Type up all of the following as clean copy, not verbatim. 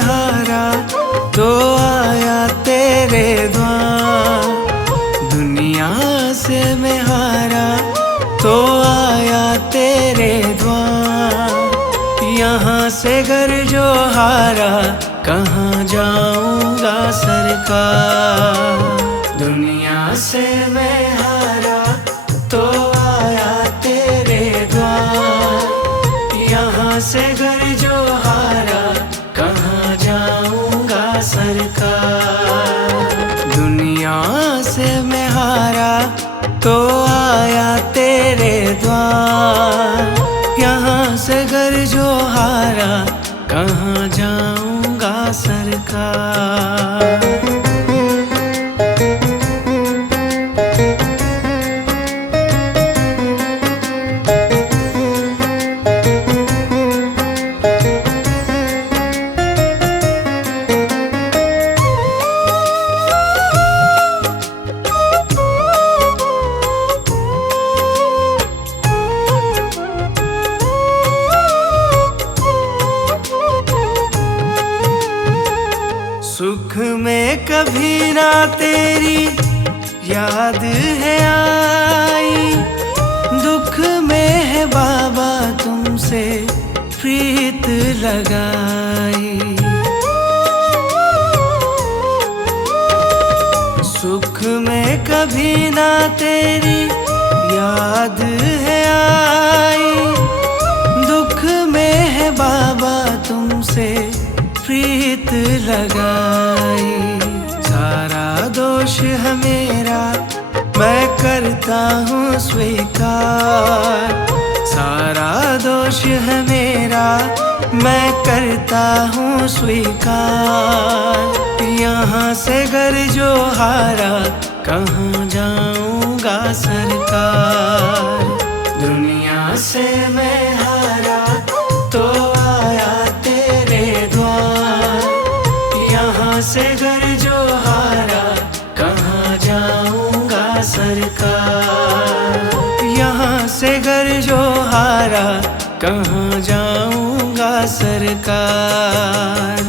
हारा तो आया तेरे द्वार। दुनिया से मैं हारा तो आया तेरे द्वार। यहाँ से घर जो हारा कहाँ जाऊंगा सरकार। दुनिया से मैं हारा तो आया तेरे द्वार। यहाँ से घर जो हारा कहाँ जाऊंगा सरकार। दुनिया से मैं हारा तो आया तेरे द्वार। यहाँ से घर जो हारा कहाँ जाऊंगा सरकार। सुख में कभी ना तेरी याद है आई। दुख में है बाबा तुमसे प्रीत लगाई। सुख में कभी ना तेरी याद है आई। दुख में है बाबा तुमसे प्रीत लगाई। सारा दोष है मेरा मैं करता हूँ स्वीकार। सारा दोष है मेरा मैं करता हूँ स्वीकार। यहाँ से घर जो हारा कहाँ जाऊंगा सरकार। दुनिया से मैं हारा तो आया तेरे द्वार। यहाँ से घर जो हारा कहाँ जाऊंगा सरकार। यहाँ से घर जो हारा कहाँ जाऊंगा सरकार।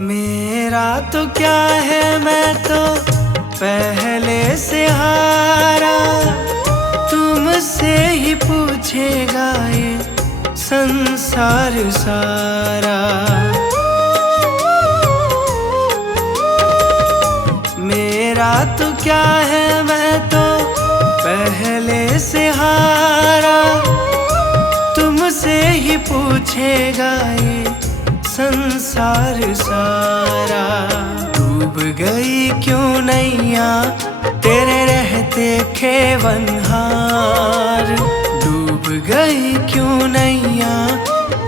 मेरा तो क्या है मैं तो पहले से हारा। तुमसे ही पूछेगा ये संसार सारा। मेरा तो क्या है मैं तो पहले से हारा। तुमसे ही पूछेगा ये संसार सारा। डूब गई क्यों नैया तेरे रहते खेवनहार। डूब गई क्यों नैया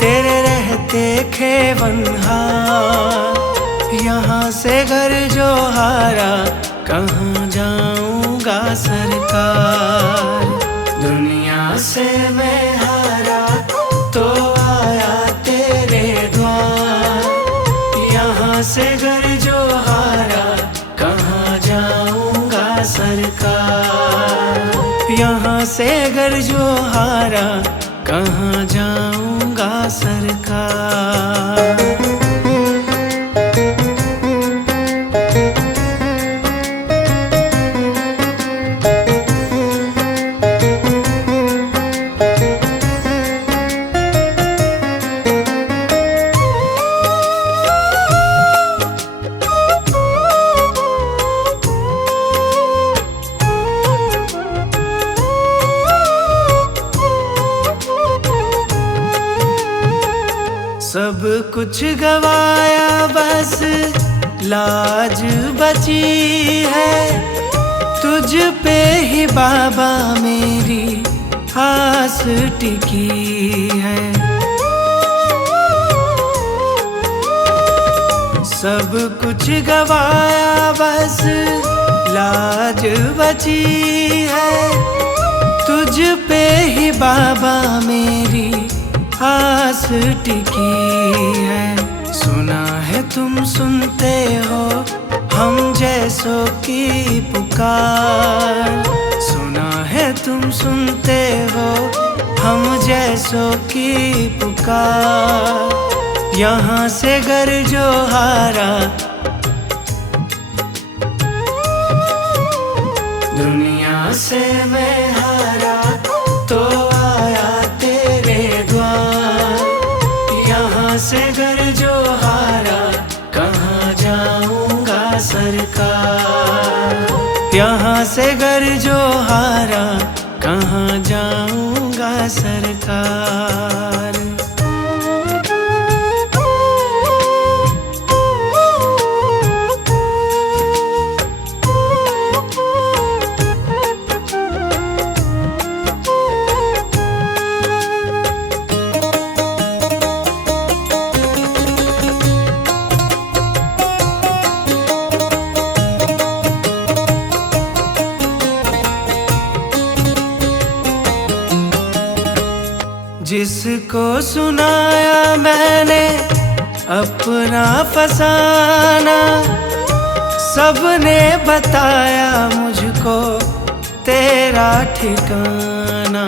तेरे रहते खेवनहार। यहाँ से घर जो हारा कहाँ जाऊंगा सरकार। दुनिया से मैं हारा तो आया तेरे द्वार। यहाँ से घर जो हारा कहाँ जाऊंगा सरकार। यहाँ से घर जो हारा कहाँ जाऊंगा सरकार। सब कुछ गवाया बस लाज बची है। तुझ पे ही बाबा मेरी आस टिकी है। सब कुछ गवाया बस लाज बची है, तुझ पे ही बाबा मेरी आस टिकी है। सुना है तुम सुनते हो हम जैसों की पुकार, सुना है तुम सुनते हो हम जैसों की पुकार। यहाँ से घर जो हारा दुनिया से मैं हारा तो आया तेरे द्वार। यहाँ से घर जो हारा कहाँ जाऊंगा सरकार। यहाँ से घर जो हारा कहाँ जाऊंगा सरकार। जिसको सुनाया मैंने अपना फसाना, सबने बताया मुझको तेरा ठिकाना।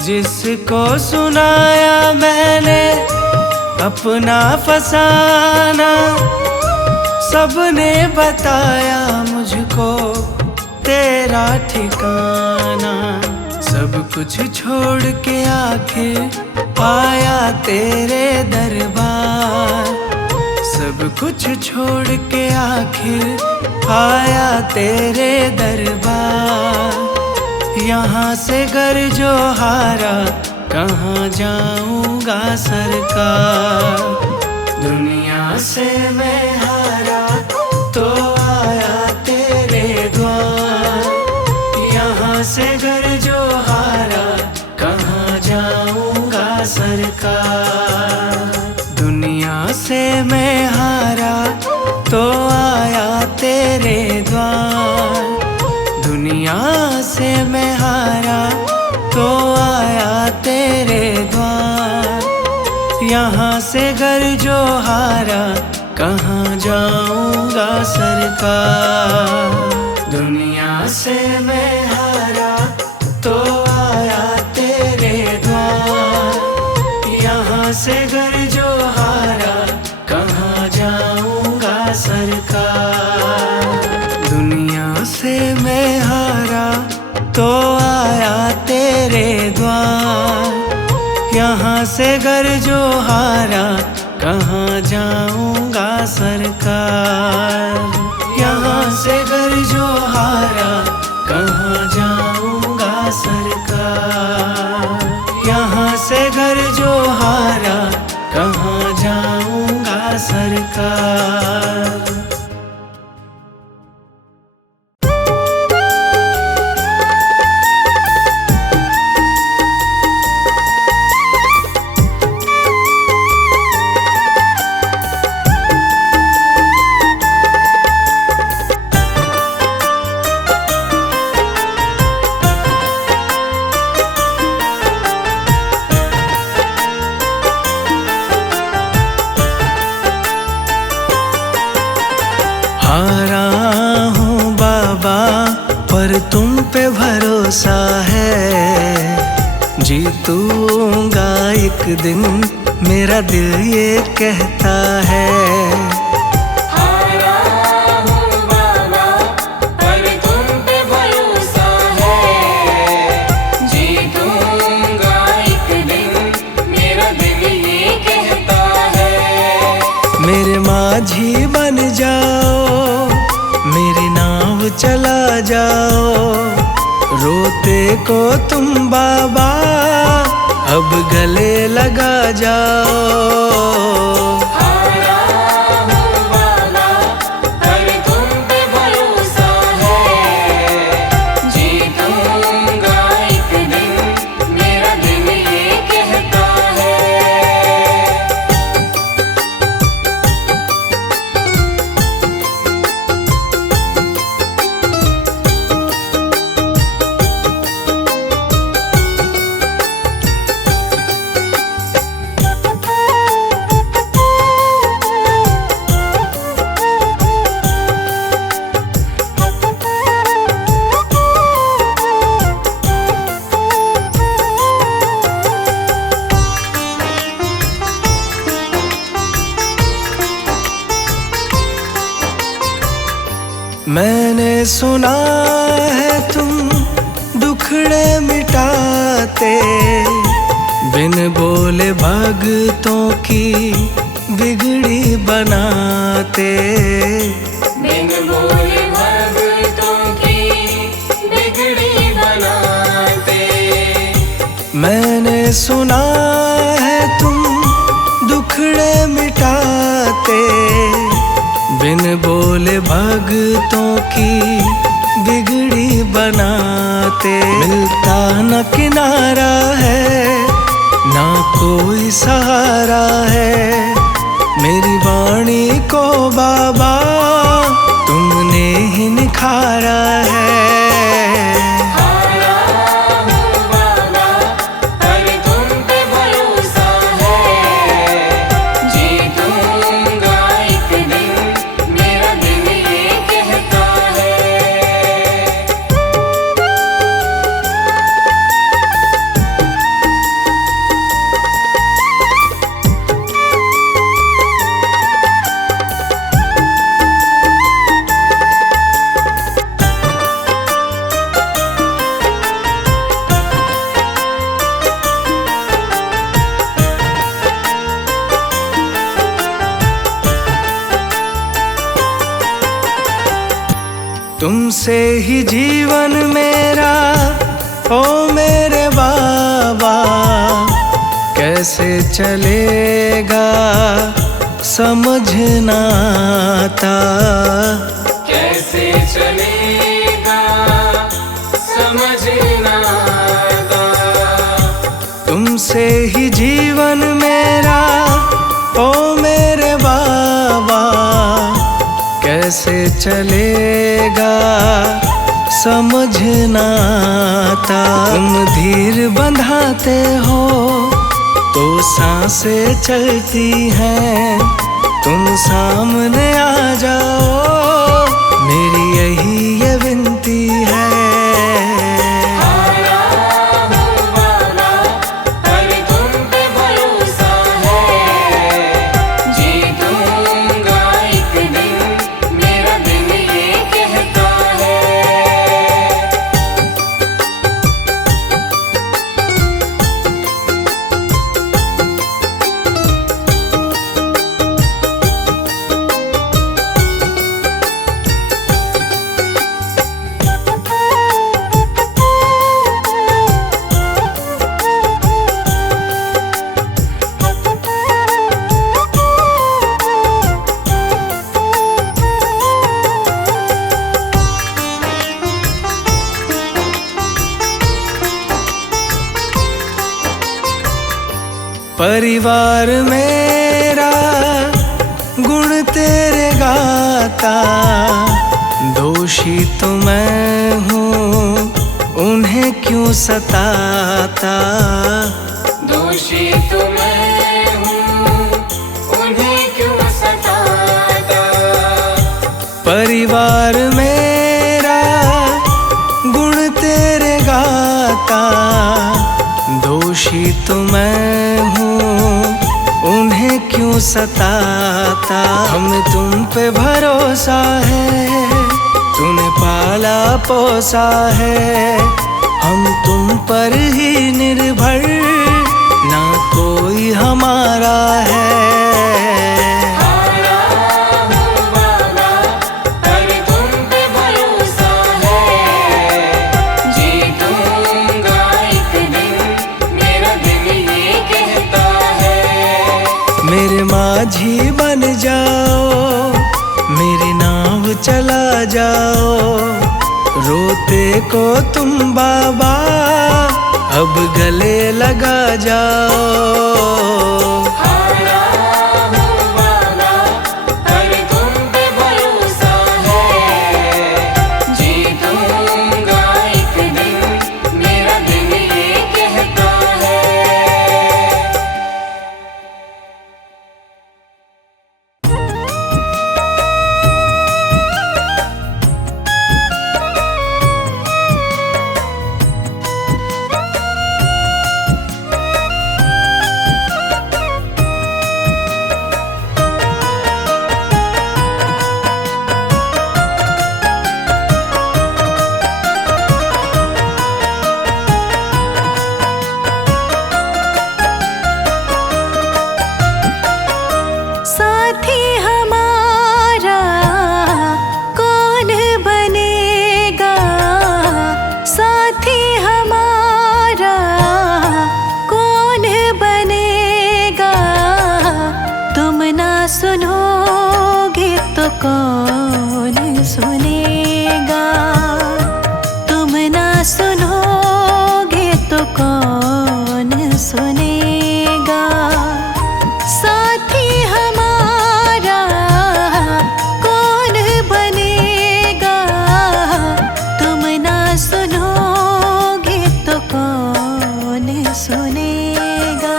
जिसको सुनाया मैंने अपना फसाना, सबने बताया मुझको तेरा ठिकाना। सब कुछ छोड़ के आखिर आया तेरे दरबार, सब कुछ छोड़ के आखिर आया तेरे दरबार। यहाँ से घर जो हारा कहाँ जाऊंगा सरकार। दुनिया से मैं हारा तो आया तेरे द्वार। यहाँ से घर जो हारा कहाँ जाऊंगा सरकार। दुनिया से मैं हारा तो आया तेरे द्वार। दुनिया से मैं हारा तो आया तेरे द्वार। यहाँ से घर जो हारा कहाँ जाऊंगा सरकार। दुनिया से मैं हारा तो आया तेरे द्वार। यहाँ से घर जो हारा कहाँ जाऊंगा सरकार। दुनिया से मैं हारा तो आया तेरे द्वार। यहाँ से घर जो हारा कहाँ जाऊंगा सरकार। यहाँ से घर जो हारा कहाँ जाऊंगा सरकार। यहाँ से घर जो हारा कहाँ जाऊंगा सरकार। हारा हूँ बाबा पर तुम पे भरोसा है। जीतूंगा एक दिन मेरा दिल ये कहता है। हारा हूँ बाबा पर तुम पे भरोसा है। जीतूंगा एक दिन मेरा दिल ये कहता है। मेरे माझी बन जाओ, मेरी नाव चला जाओ। रोते को तुम बाबा अब गले लगा जाओ। हारा हूँ बाबा पर तुम पे भरोसा है। जीतूंगा एक दिन मेरा दिल ये कहता है। मैंने सुना है तुम दुखड़े मिटाते, बिन बोले भगतों की बिगड़ी बनाते। बिन बोले भगतों की बिगड़ी बनाते। मैंने सुना है तुम दुखड़े मिटाते, बिन बोले भगतों की बिगड़ी बनाते। मिलता न किनारा है, ना कोई सहारा है, मेरी वाणी को बाबा तुमने ही निखारा है। तुमसे ही जीवन मेरा ओ मेरे बाबा, कैसे चलेगा समझ ना आता। कैसे चलेगा समझ ना आता। तुमसे ही जीवन मेरा ओ मेरे बाबा, कैसे चलेगा समझ ना आता। तुम धीर बंधाते हो तो सांसें चलती हैं, तुम सामने आ जाओ मेरी यही ये विनती है। परिवार मेरा गुण तेरे गाता, दोषी तो मैं हूँ उन्हें क्यों सताता। दोषी तो मैं हूँ उन्हें क्यों सताता। परिवार मेरा गुण तेरे गाता, दोषी तो मैं हूँ उन्हें क्यों सताता। हम तुम पे भरोसा है, तूने पाला पोसा है, हम तुम पर ही निर्भर, ना कोई हमारा है। मेरे माझी बन जाओ, मेरी नाव चला जाओ, रोते को तुम बाबा अब गले लगा जाओ। सुनोगे तो कौन सुनेगा, तुम ना सुनोगे तो कौन सुनेगा। साथी हमारा कौन बनेगा, तुम ना सुनोगे तो कौन सुनेगा,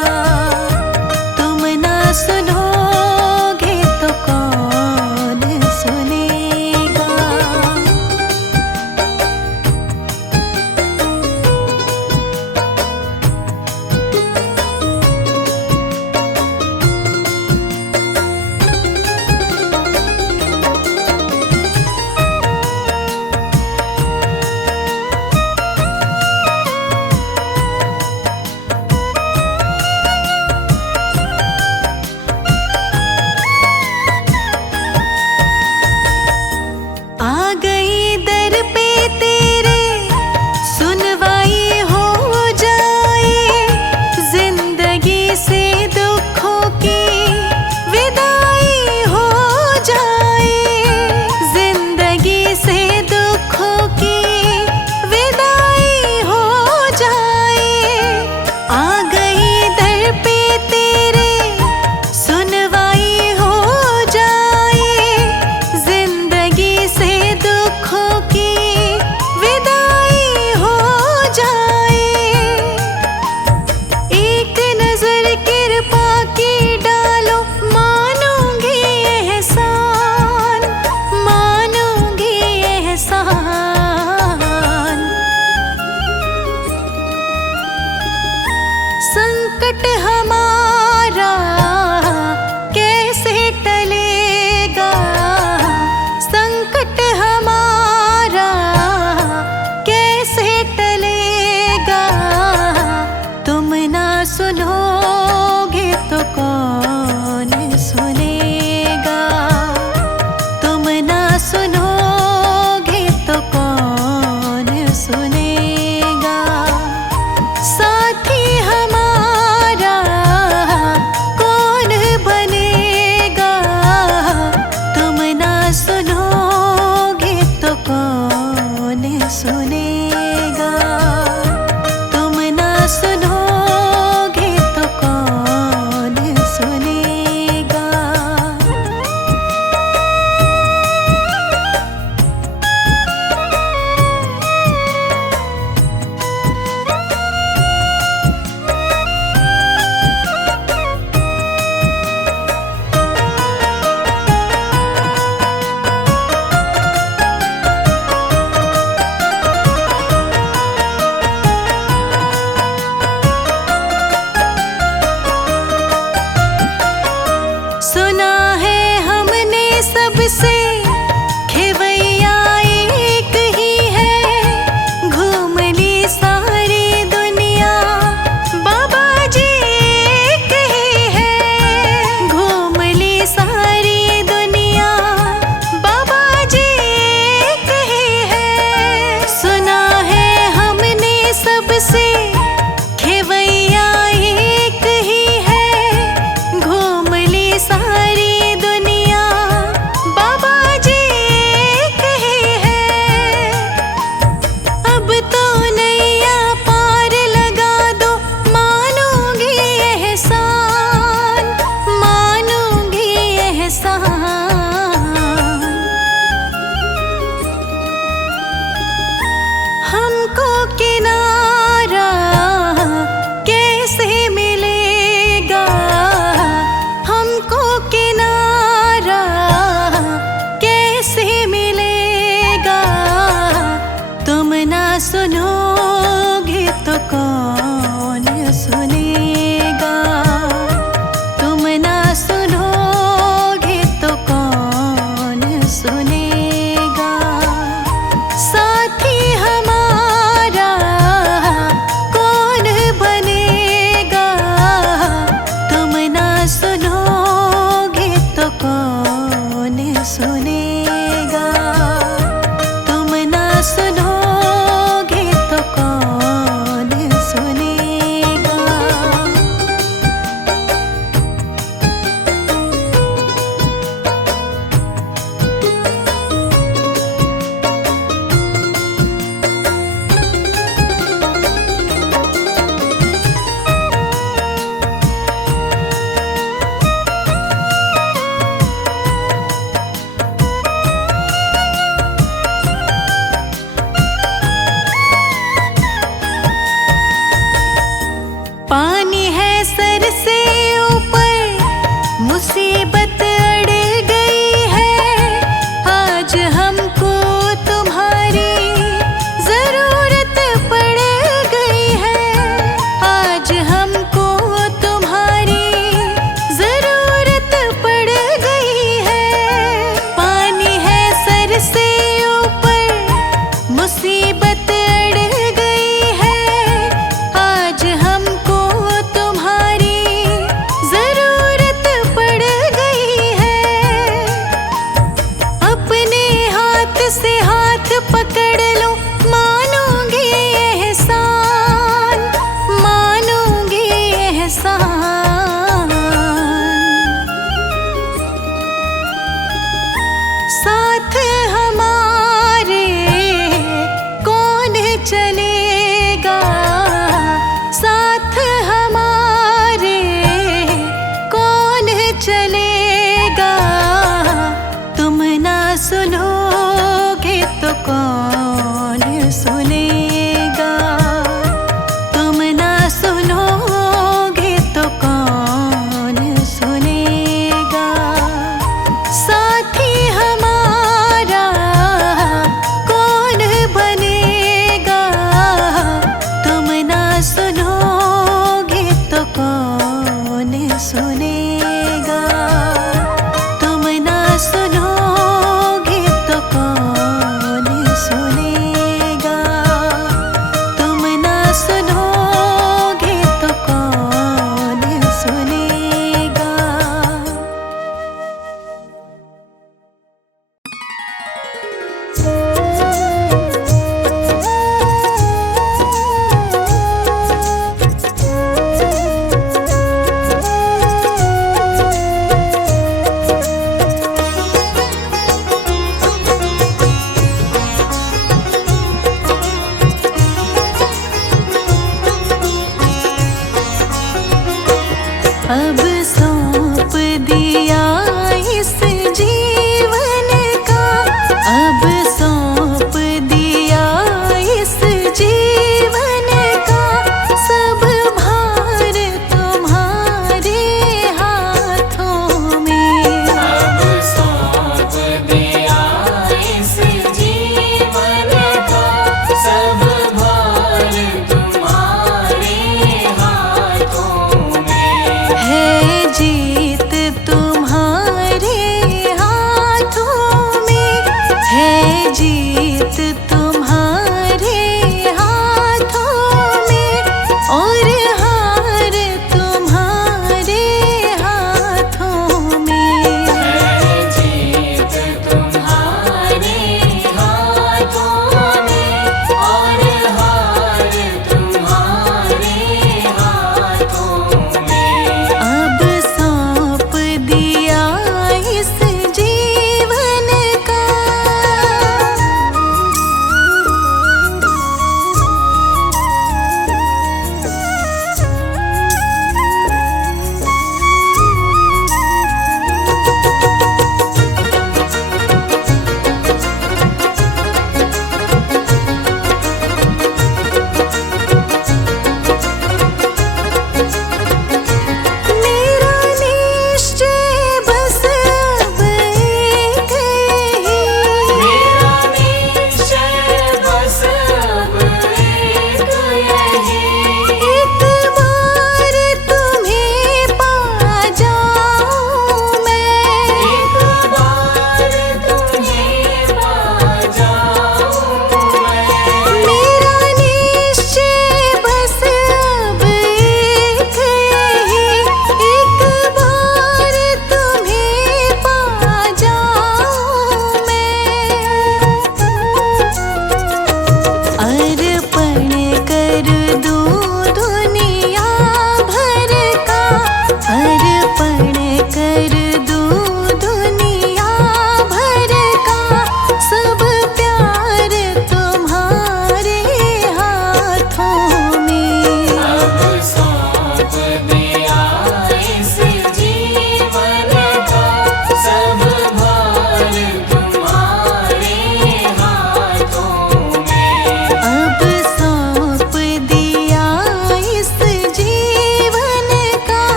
तुम ना सुनोगे तो कौन सुनेगा।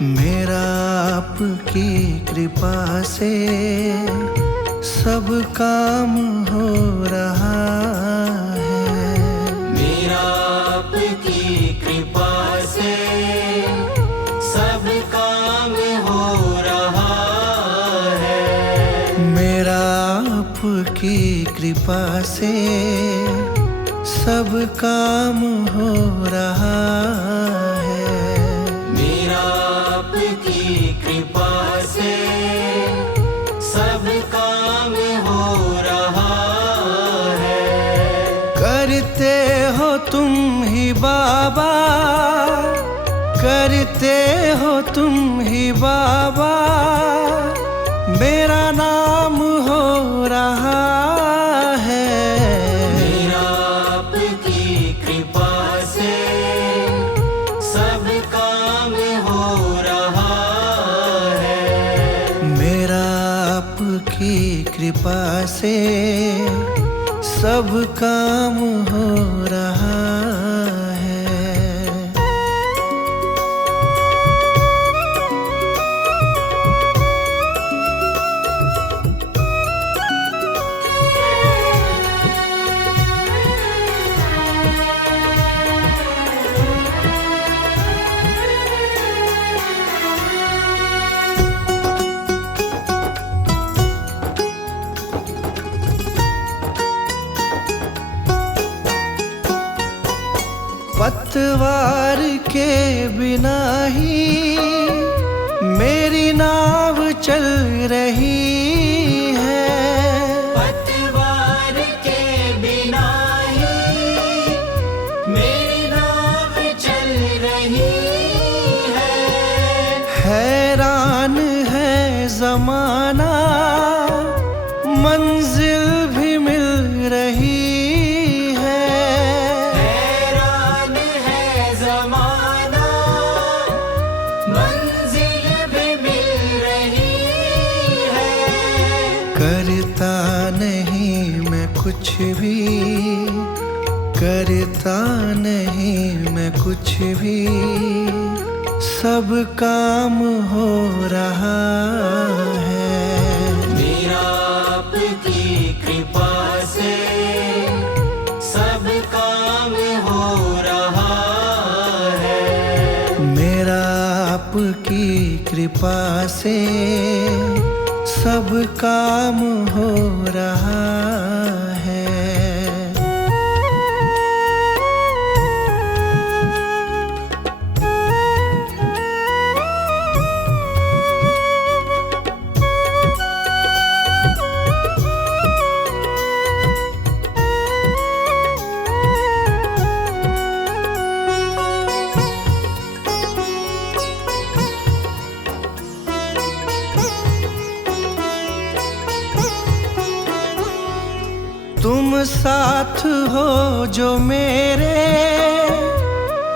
मेरा आपकी कृपा से सब काम हो रहा है। मेरा आपकी कृपा से सब काम हो रहा है। मेरा आपकी कृपा से सब काम हो रहा है। मेरा आपकी कृपा से सब काम हो रहा है। करते हो तुम ही बाबा, करते हो तुम ही बाबा, मेरा नाम हो रहा है। मेरा आपकी कृपा से सब काम हो रहा है। मेरा आपकी कृपा से सब काम हो रहा है। पतवार के बिना ही मेरी नाव चल रही है। पतवार के बिना ही मेरी नाव चल रही है। हैरान है जमाना, मंजिल भी मिल रही है। हैरान है ज़माना, मंजिल भी मिल रही है। करता नहीं मैं कुछ भी, करता नहीं मैं कुछ भी, सब काम हो रहा है। मेरा आपकी कृपा से सब काम हो रहा है। मेरा आपकी कृपा से सब काम हो रहा है। तुम साथ हो जो मेरे,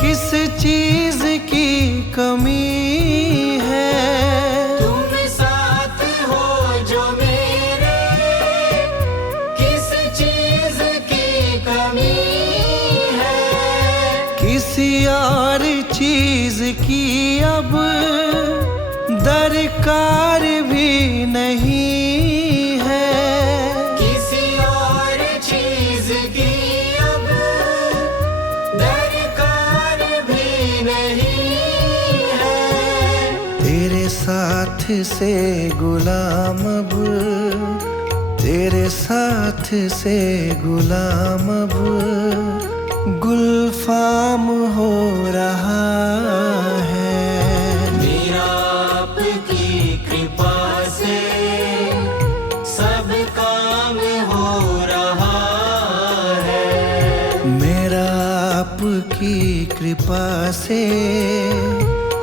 किस चीज की कमी है। तुम साथ हो जो मेरे, किस चीज की कमी है। किसी और चीज की अब दरकार भी नहीं है। किसी और चीज की अब दरकार भी नहीं है। तेरे साथ से गुलाम अब, तेरे साथ से गुलाम अब गुलफाम हो रहा है। मेरा आपकी कृपा से सब काम हो रहा है। मेरा आपकी कृपा से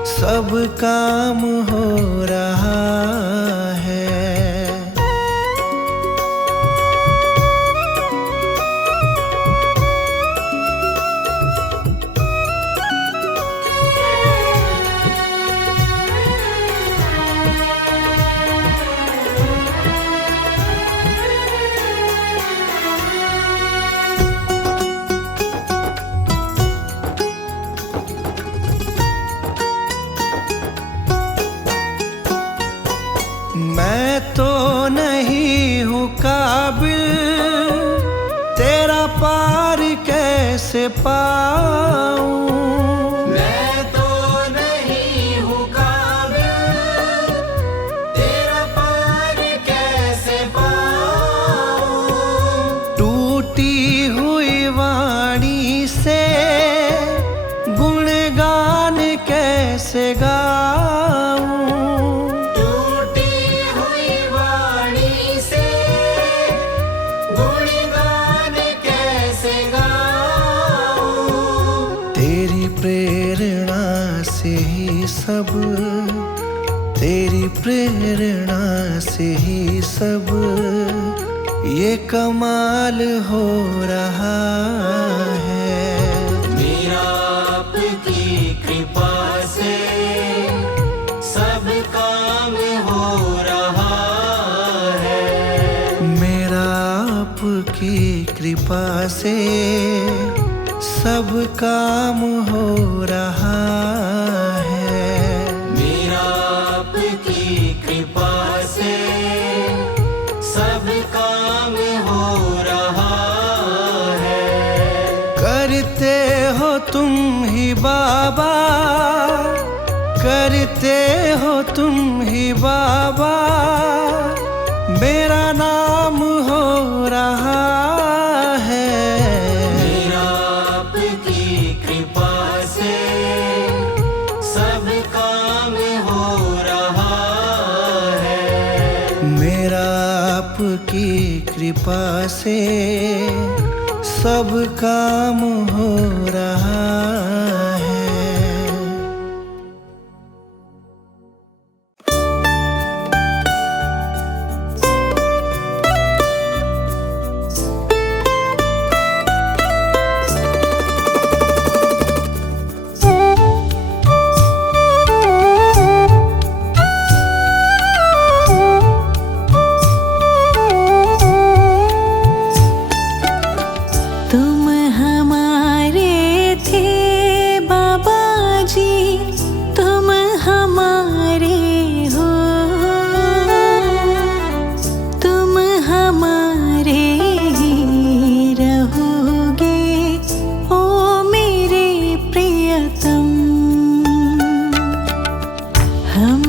सब काम हो रहा है। कैसे पाऊं? मैं तो नहीं हूँ काबिल, तेरा पार कैसे पाऊं? टूटी हुई वाणी से गुणगान कैसे गाऊं? टूटी हुई वाणी से गुणगान कैसे गाऊं? तेरी प्रेरणा से ही सब, तेरी प्रेरणा से ही सब ये कमाल हो रहा है। मेरा आपकी कृपा से सब काम हो रहा है। मेरा आपकी कृपा से सब काम हो रहा है। मेरा आपकी कृपा से सब काम हो रहा है। करते हो तुम ही बाबा, करते हो तुम ही बाबा, मेरा नाम हो रहा है। मेरा आपकी कृपा से सब काम हो रहा है। मेरा आपकी कृपा से सब काम हो रहा है। तुम हमारे थे बाबा जी, तुम हमारे हो, तुम हमारे ही रहोगे ओ मेरे प्रियतम। हम